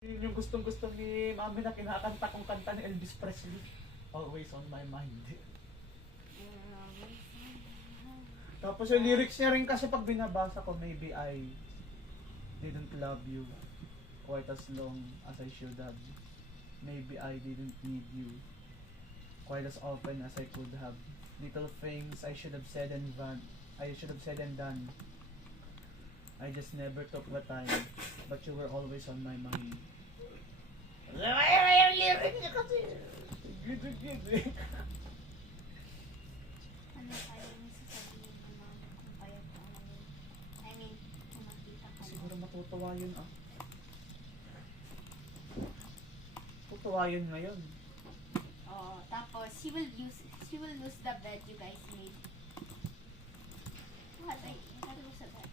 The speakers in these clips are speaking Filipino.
Yun yung gustong-gusto ni Mami na kinakanta kong kanta ni Elvis Presley. Always on my mind. Tapos yung lyrics niya rin kasi pag binabasa ko, maybe I didn't love you quite as long as I should have. Maybe I didn't need you quite as often as I could have. Little things I should have said and done. I just never took the time, but you were always on my mind. Ay, lyric niya kasi. Ano kaya yung sasabihin mo na kung kaya ko I mean, kung makita ka Siguro matutuwa yun ah. Tutuwa yun ngayon. Oh, tapos she will lose the bed you guys made. What? I lose the bed.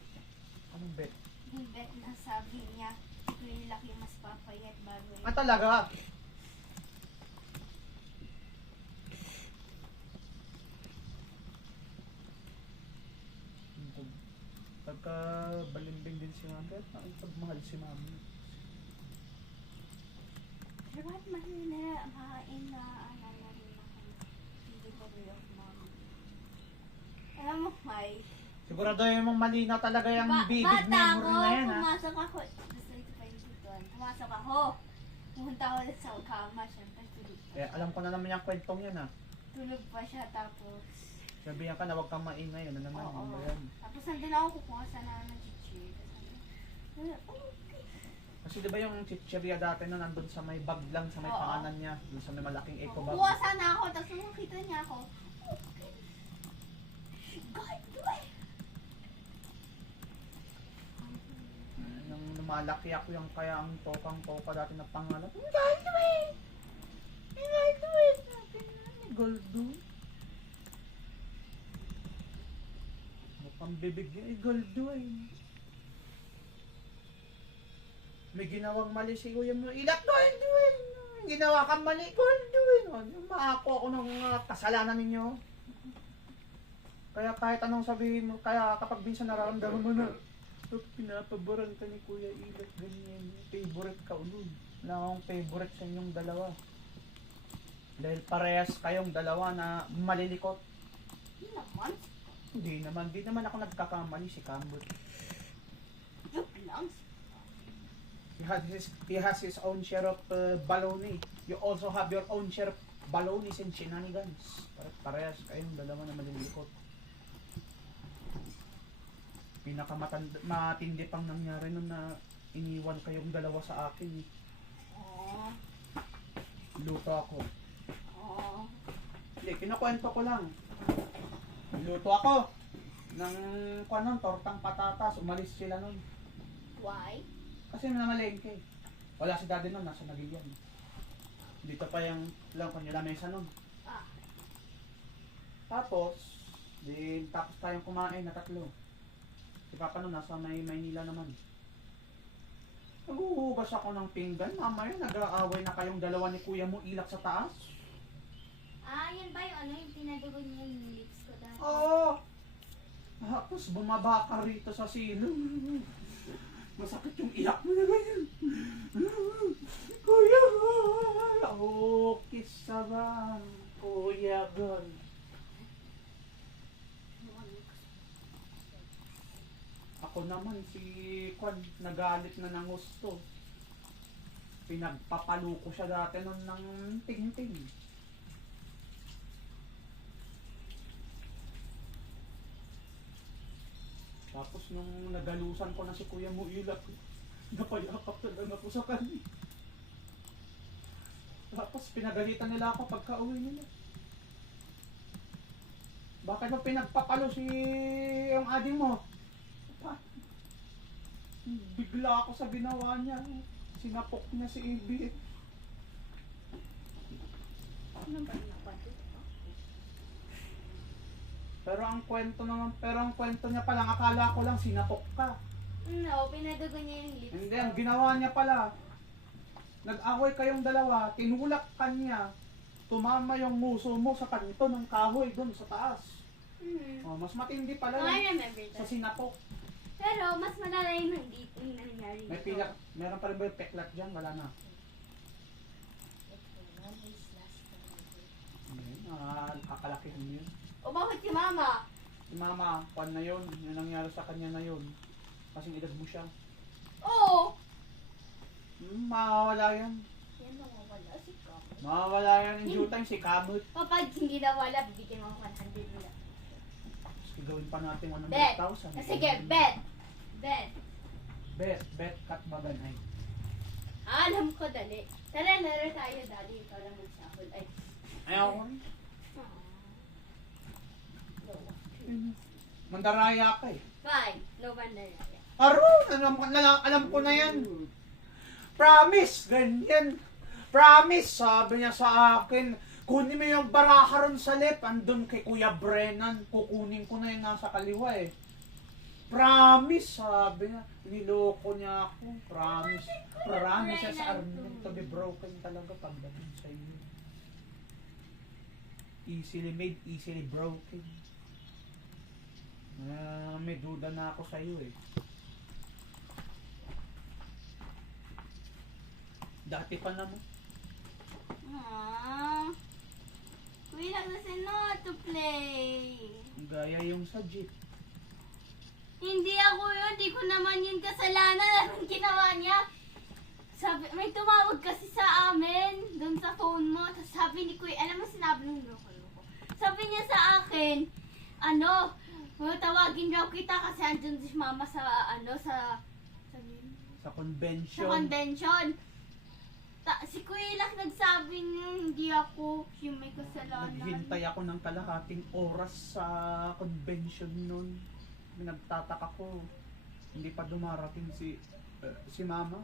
Anong bet? Yung bed na sabi niya, yung laki mas papayat bago Ah, talaga? Pagka balimbing din si Mami, at pagmahal si Mami. Pero ba't main na alala rin ako hindi ko way of mom. Alam mo, Mai, Sigurado yung mali na talaga yung vivid bata memory ako, na yan ha. pumasok ako, gusto ito pa yung tutuan, pumasok ako, pumunta ako ulit sa kama, syempre tulog pa. Eh, alam ko na naman yung kwentong yan ha. Tulog pa siya, tapos, Sabihan ka na huwag kang maingay, ano naman, ano ba yan? tapos nandun ako kukuha sana ng chichi. Okay. Kasi di ba yung chicheria dati na nandun sa may bag lang, sa may Oo. panganan niya, dun sa may malaking eco bag. Kukuha sana ako, tapos nung makita niya ako, okay. God, do it! Nung lumalaki ako yung kaya ang tokang-toka dati na pangalan. Goldwyn! Goldwyn! Sabi na ni Goldo. Mukhang bibig niya, Goldwyn. May ginawang mali si Kuya mo. Ilak, Goldwyn! Ginawa kang mali, Goldwyn! Maako ako ng kasalanan ninyo. Kaya kahit anong sabihin mo, kaya kapag minsan nararamdaman mo na, pinapaboran ka ni Kuya Ilat, ganyan. Favorite ka ulun. Wala akong favorite sa inyong dalawa. Dahil parehas kayong dalawa na malilikot. Hindi naman. Hindi naman ako nagkakamali si Cambot. Joke lang. He has his own share of baloney. You also have your own share of balonies and shenanigans. Parehas kayong dalawa na malilikot. Matindi pang nangyari nun na iniwan kayong dalawa sa akin. Oo. Luto ako. Oo. Hindi, kinukwento ko lang. Luto ako ng tortang patatas. Umalis sila nun. Why? Kasi namalengke. Wala si daddy nun, nasa Nagilian. Dito pa yung lang kanya lamesa nun. Ah. Tapos tayong kumain na tatlo. Si Papa nun nasa Maynila naman. Naghuhugas ako ng pinggan. Mamaya nag-aaway na kayong dalawa ni Kuya mo ilak sa taas. Ah, yan ba yung yung pinadugo niya yung lips ko dati? Oo! Tapos bumaba ka rito sa sino. Masakit yung iyak mo na ganyan. Kuya! Oh, kiss sa ba? Kuya, girl. Ako naman si Kwan, nagalit na ng gusto. Pinagpapalo ko siya dati nun ng ting-ting. Tapos nung nagalusan ko na si Kuya mo ilak, napayakap na lang ako sa kanya. Tapos pinagalitan nila ako pagka uwi nila. Bakit mo pinagpapalo si yung ading mo? Bigla ako sa ginawa niya. Sinapok niya si Ibi. Ano ba yung nakwento? Pero ang kwento niya palang akala ko lang sinapok ka. No, pinadugo niya yung lips Hindi, ko. ang ginawa niya pala, nag-away kayong dalawa, tinulak ka niya, tumama yung muso mo sa kanto ng kahoy doon sa taas. Hmm. Oh, mas matindi pala I yun remember sa that. sinapok. Pero mas malala yung nangyari. May pilak, meron pa rin ba yung peklat dyan? Wala na. Kakalaki yun. O bakit si mama? Si mama, kwan na yun. Yung nangyari sa kanya na yun. Kasing edad mo siya. Oo. Mawawala yan. Yan nawawala si Kamo. Mawawala yan in due time. Si Kabut. Kapag hindi nawala, bibigyan mo ako 100 nila. Sige, gawin pa natin Bet. 100,000. Sige, bet. Bet. Bet cut bagan ay. Alam ko, dali. Tara, laro tayo, dali. Ikaw lang magsahol. Ay. Ayaw ko. Mandaraya ka eh. Fine. No man na yan. Aro! Alam ko na yan. Promise! Ganyan. Promise! Sabi niya sa akin, kunin mo yung baraha ron sa lip. Andun kay Kuya Brennan. Kukunin ko na yung nasa kaliwa eh. Promise! Sabi niya. Niloko niya ako. Promise. Promise siya sa Armin to be broken talaga pagdating sa iyo. Easily made, easily broken. May duda na ako sa iyo eh. Dati pa naman. We like listen not to play. Gaya yung sa jeep. Hindi ako yun. Hindi ko naman yun kasalanan. Anong ginawa niya? Sabi, may tumawag kasi sa amin doon sa phone mo. Tapos sabi ni Kuya, alam mo sinabi ng loko-loko. Sabi niya sa akin, tawagin raw kita kasi andun si mama sa, Sa convention. sa convention. Si Kuya lang nagsabi niya, hindi ako yung may kasalanan. Naghintay ako ng kalahating oras sa convention nun. Nagtataka ko. Hindi pa dumarating si mama.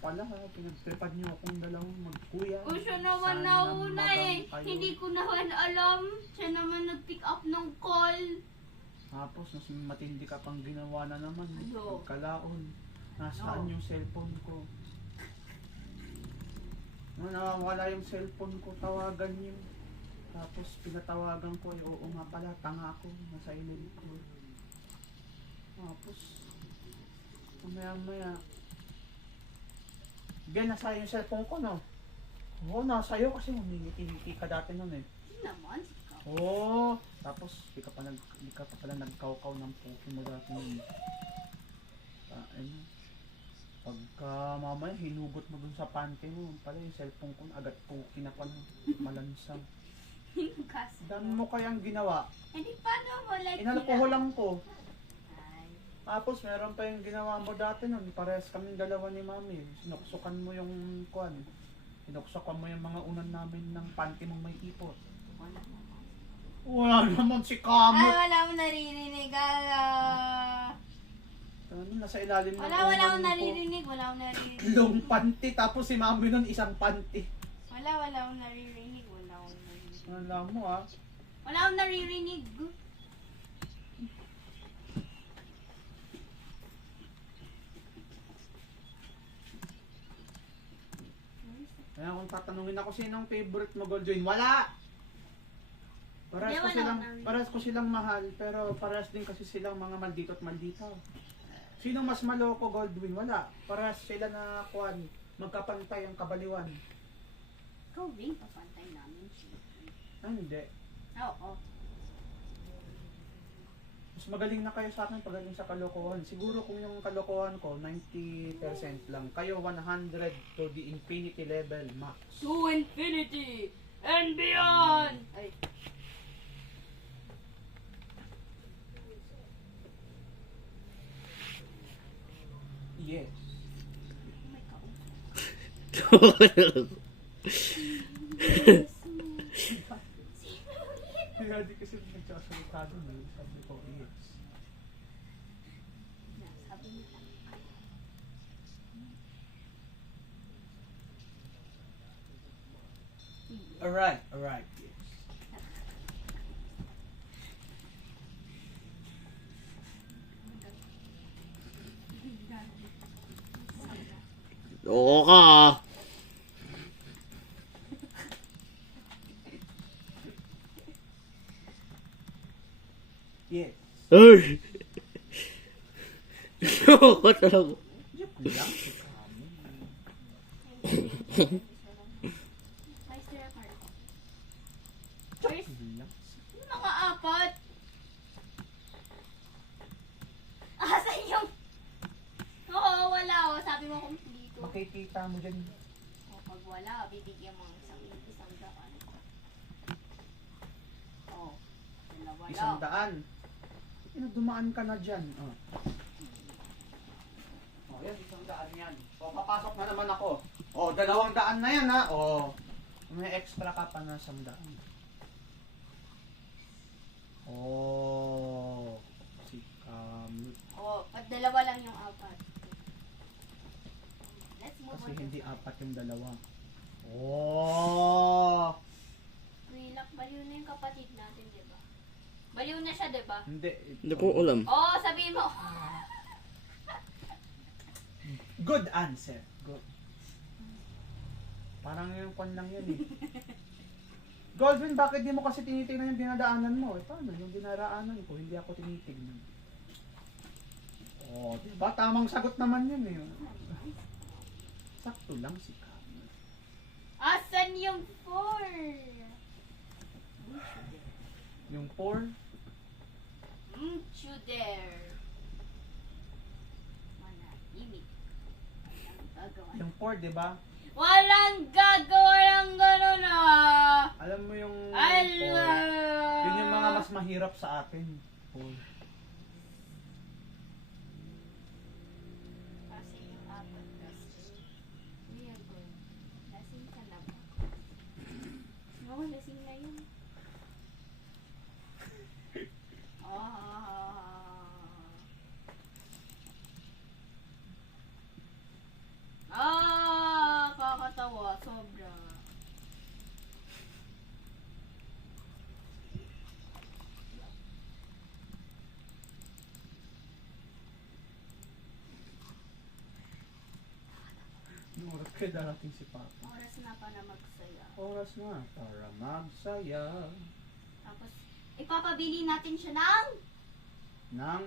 Pala ha, pinagtripad niyo akong dalawang magkuya. O siya naman Sana nauna eh. magang kayo. Hindi ko naman alam. Siya naman nag-pick up ng call. Tapos, mas matindi ka pang ginawa na naman. Ano? Pagkalaon. Nasaan Ano? yung cellphone ko? Nung nawawala yung cellphone ko, tawagan niyo. Tapos, pinatawagan ko, oo nga pala, tanga ako, nasa-silent ko. Tapos, maya-maya, Ben, nasa yung cellphone ko, no? Oo, nasa iyo kasi humingiti ka dati nun eh. Hindi naman. Oo, tapos di ka pa pala nagkaukaw ng puki mo dati nun. Pagka mamaya hinugot mo dun sa panty mo, pala yung cellphone ko agad puki na pala, malansang. Dami mo kayang ginawa. Hindi paano mo like Inalkoholan ko. Tapos meron pa yung ginawa mo dati nun, parehas kaming dalawa ni Mami. Sinuksukan mo yung kuan. Sinuksukan mo yung mga unan namin ng panty mong may ipot. Wala naman si Kamo. Ay, wala akong naririnig. Nasa ilalim ng Wala akong naririnig. Wala akong naririnig. Long panty, tapos si Mami nun isang panty. Wala akong naririnig. Wala akong naririnig. Alam mo ah. Wala akong naririnig. Kaya kung tatanungin ako sinong favorite mo, Goldwyn, wala! Parehas ko silang mahal, pero parehas din kasi silang mga maldito at maldita. Sino mas maloko, Goldwyn? Wala. Parehas sila na kuan, magkapantay ang kabaliwan. Ikaw rin, papantay namin siya. Ay, hindi. Oo. Mas magaling na kayo sa akin pagaling sa kalokohan. Siguro kung yung kalokohan ko, 90% lang. Kayo, 100 to the infinity level, max. To infinity and beyond! Ay. Yes. Kaya di kasi nagsasalita dun eh. Sabi ko, yes. Sabi niya. Alright, alright. Yes. Oo ka ah. Yes. Ay! Ako talaga. Joke lang si Kamo. May stir card. Joke lang. Mga apat. Asan yung... Oo, wala oh. Sabi mo kompleto. Makikita mo dyan. O, pag wala, bibigyan mo isang daan. Oh, wala. 100. Dumaan ka na dyan. Oh. Oh, yan, 100 yan. O, papasok na naman ako. O, 200 na yan ha. O, may extra ka pa na 100. Oh, si Kamut. Oh, at dalawa lang yung apat. Let's move Kasi on. hindi apat yung dalawa. Oh! Wilak, baliw na yung kapatid natin, di ba? Baliw na siya, di ba? Hindi. Hindi ko alam. Oo, sabihin mo. Good answer. Good. Parang yung kwan lang yun eh. Goldwyn, bakit di mo kasi tinitingnan yung dinadaanan mo? Eh, paano? Yung dinaraanan ko, hindi ako tinitingnan. Oh, diba? Tamang sagot naman yun eh. Sakto lang si Kamo. Asan yung 4? Yung 4, Chuder. Manahimik. Walang gagawa. yung 4, diba? Walang gagawa ng gano'n ah! Alam mo yung 4, Allah! yun yung mga mas mahirap sa atin. 4. Kasi yung apat kasi. Ngayon ko. Lasing ka na ba? Oo, lasing na yun. Kakatawa. Sobra. Yung oras kayo darating si Papa. Oras na pa na magsaya. Oras na para magsaya Tapos, ipapabili natin siya ng... ng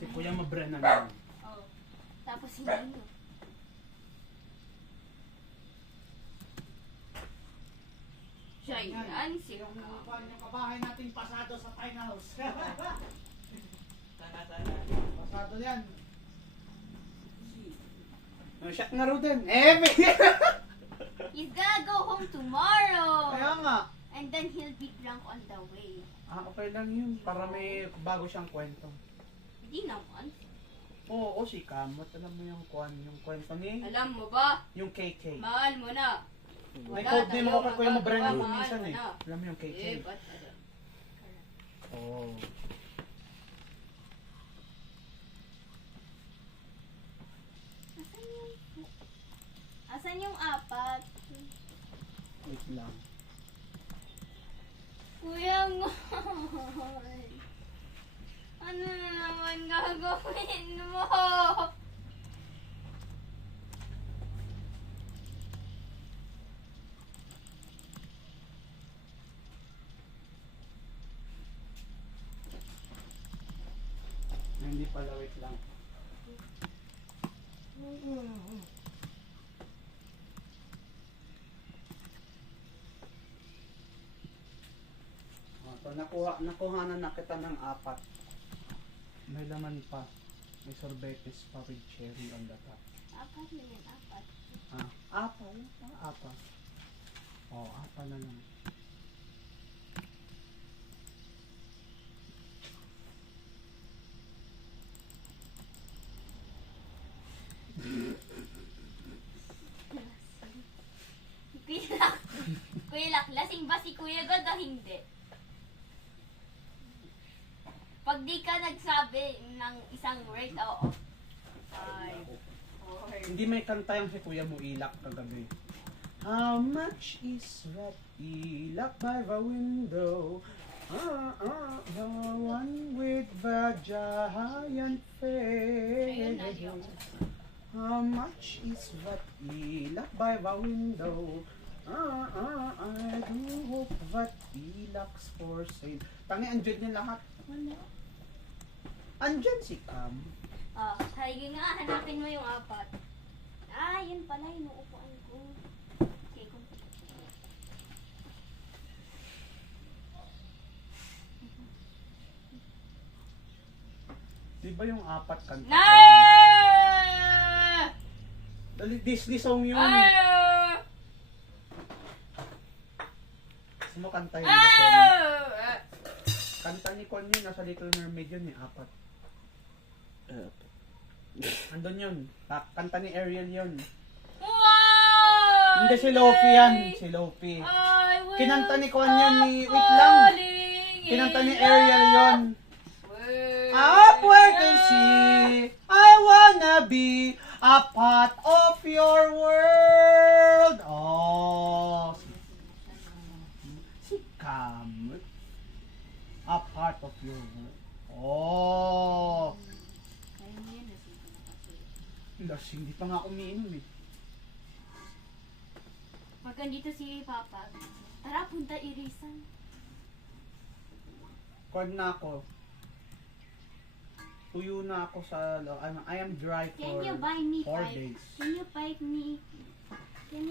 si Kuya Mabrenan lang. Oh. Tapos hindi no. Siya yan, si Yung kabahay nating pasado sa tiny house. Pasado yan. Shot nga ro din. He's gonna go home tomorrow. Kaya nga. And then he'll be drunk on the way. Okay lang yun. Para may bago siyang kwento. Hindi naman. Oo, si Kamot. Alam mo yung kwento ni... Alam mo ba? Yung KK. Mahal mo na. May Wala code name ako kay Kuya tayong Mabrenan magagawa, kung minsan mahal eh. mo na. Alam mo yung KK. ba't ano? Oo. Asan yung apat? Wait lang. Kuya Ngoy. Ano na naman gagawin mo? Hindi pala, wait lang. So, nakuhanan na kita ng 4. May laman pa. May sorbetes pa with cherry on the top. Apat na yan, apat. Apa? Apa? Oh, apa na lang. Kuya lasing ba si Kuya God o hindi? Pag di ka nagsabi ng isang word, oo. 5, 4. Hindi may kanta yung si Kuya mo ilak kagabi. How much is that ilak by the window? The one with the giant Ayun na face. yun. How much is that ilak by the window? I do hope that ilak's for sale. Tangi, andyan niya lahat. Wala. Andyan si Cam. Ah, sige nga, hanapin mo yung apat. Ah, yun pala, inuupuan ko. Okay, Di ba yung apat kanta? Na! Dali, Disney song yun. Ah! Gusto mo kanta yun ni Con? Ah! Kanta ni Con yun, nasa Little Mermaid yun, apat. Andun yun. Kanta ni Ariel yun. Wow! Hindi si Lofi yan. Si Lofi. Kinanta ni Con yun ni... Wait lang. Kinanta ni Ariel yun. Up where can see, I wanna be a part of your world. Oh, si Cam. A part of your world. Oh. Lasing, hindi pa nga ako umiinom eh. Pag andito si Papa, tara punta irisan. Cord na ako. Tuyo na ako sa... I am dry for Can you buy me 4 5? days. Can you buy me? Can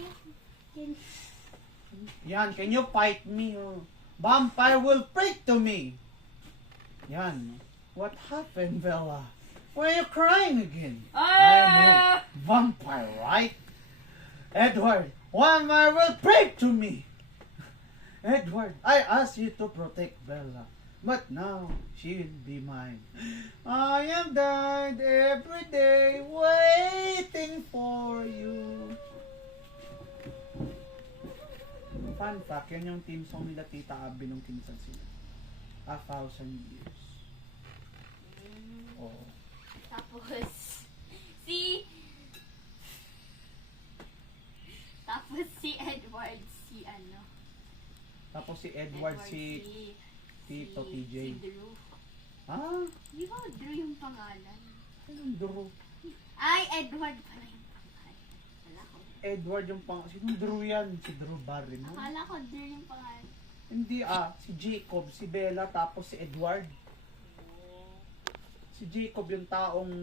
Yan, can you fight me? Oh. Vampire will break to me. Yan. What happened, Bella? Why are you crying again? I know. Vampire, right? Edward, vampire will break to me. Edward, I asked you to protect Bella. But now, she will be mine. I am died every day waiting for you. Fun fact, yan yung team song nila Tita Abby nung kinsan sila. 1,000 years. Oh. Tapos, si... Tapos si Edward, si ano? Tapos si Edward, si Tito TJ. Si Drew. Ah, Di ba Drew yung pangalan? anong Drew? Ay, Edward pala yung pangalan. Akala ko. Edward yung pang... Sinong Drew yan? Si Drew Barrymore? Akala ko Drew yung pangalan. Hindi si Jacob, si Bella, tapos si Edward. Si Jacob yung taong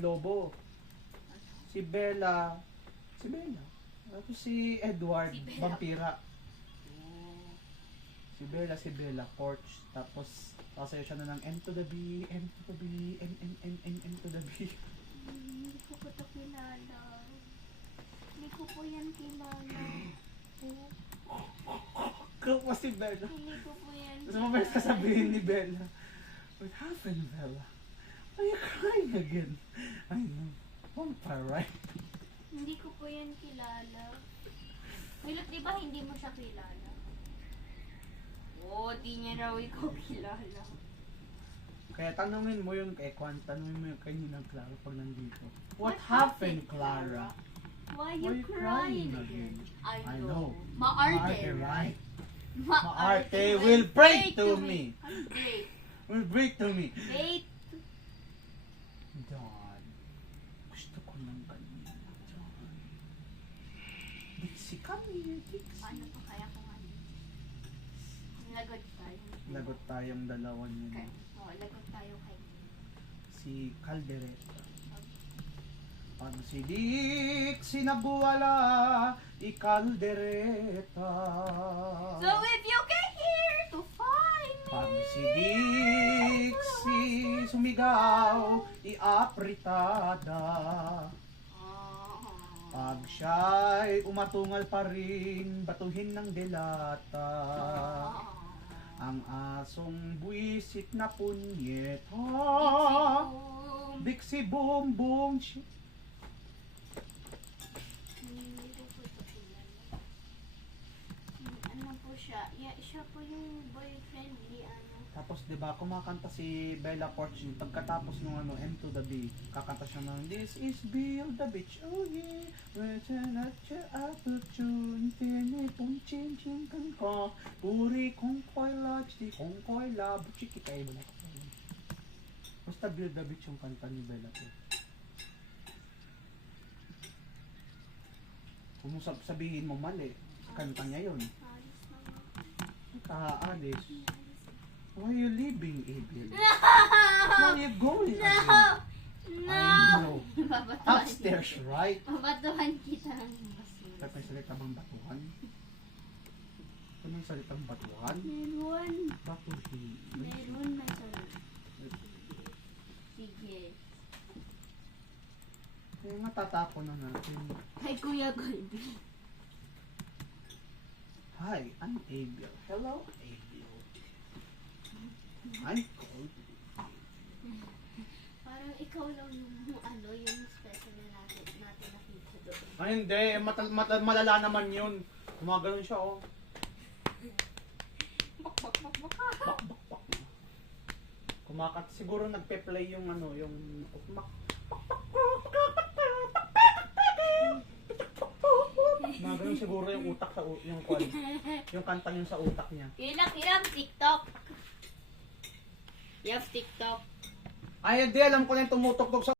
lobo. Si Bella, tapos si Edward, Si Bella. vampira. Si Bella, porch. Tapos, kasayo siya na ng M to the B, M to the B, M to the B. Hindi ko po ito kilala. Hindi ko po yan kilala. Kapwa si Bella. Hindi ko po yan Tapos mamaya sasabihin ni Bella, what happened, Bella? Are you crying again? I know. Vampire, right? Hindi ko po yan kilala. Milot, di ba hindi mo siya kilala? Oo, di niya raw ikaw kilala. Kaya tanungin mo yun kay Kwan, tanungin mo yun kay Ninang Clara pag nandito. What happened, Clara? Why you crying again? I know. Maarte, Maarte. right? Maarte Maarte will break to me. Ano break? Will break to me. Wait. Dawn. Gusto ko ng kanina, Dawn. Dixie, come here, Dixie. Paano pa kaya kung ano? Lagot tayo. Lagot tayong dalawa Okay. niya. Oo, lagot tayo kay Si Caldereta. Pag si Dixie nabuwala, Caldereta. So if you can hear to find me. Pag si Dixie sumigaw, apritada. Pag siya'y umatungal pa rin, batuhin ng delata. Ang asong buwisit na punyeta. Dixie boom boom. Hindi ko po ito kilala. Ano po siya? Yeah, siya po yung boyfriend ni ano. Tapos 'di ba kumakanta si Bella Porch pagkatapos ng ano M to the B, kakanta siya ng This is Bill the Beach. Oh yeah. Whether not your opportunity ni pong chin chin kan ko. Puri kong koy lodge di kong koy love chiki kay mo. Basta Bill the Beach yung kanta ni Bella Porch. Kung sabihin mo mali, kanta niya yun. Ayos naman. Kaalis. Why are you leaving, Abel? Where are you going, No! Abel? No! I know. Babatuhan Upstairs, right? Babatuhan kita ng basura. May salita bang batuhan? May salitang batuhan? Meron. Batuhin. Meron na salita. Sige. Kaya matatapo na natin. Hi, Kuya Goldie. Hi, I'm Abel. Hello, Abel. I'm Goldie. Parang ikaw lang yung yung special na natin nakita doon. Ay, hindi. Malala naman yun. Gumagano'n siya, oh. Bak, bak, bak, bak. Bak, bak, bak. Kumakat. Siguro nagpe-play yung yung... Gumagano'n siguro yung utak sa yung kwan. Yung kantang yun sa utak niya. Ilang TikTok. You have TikTok. Ay, hindi. Alam ko na yung tumutok sa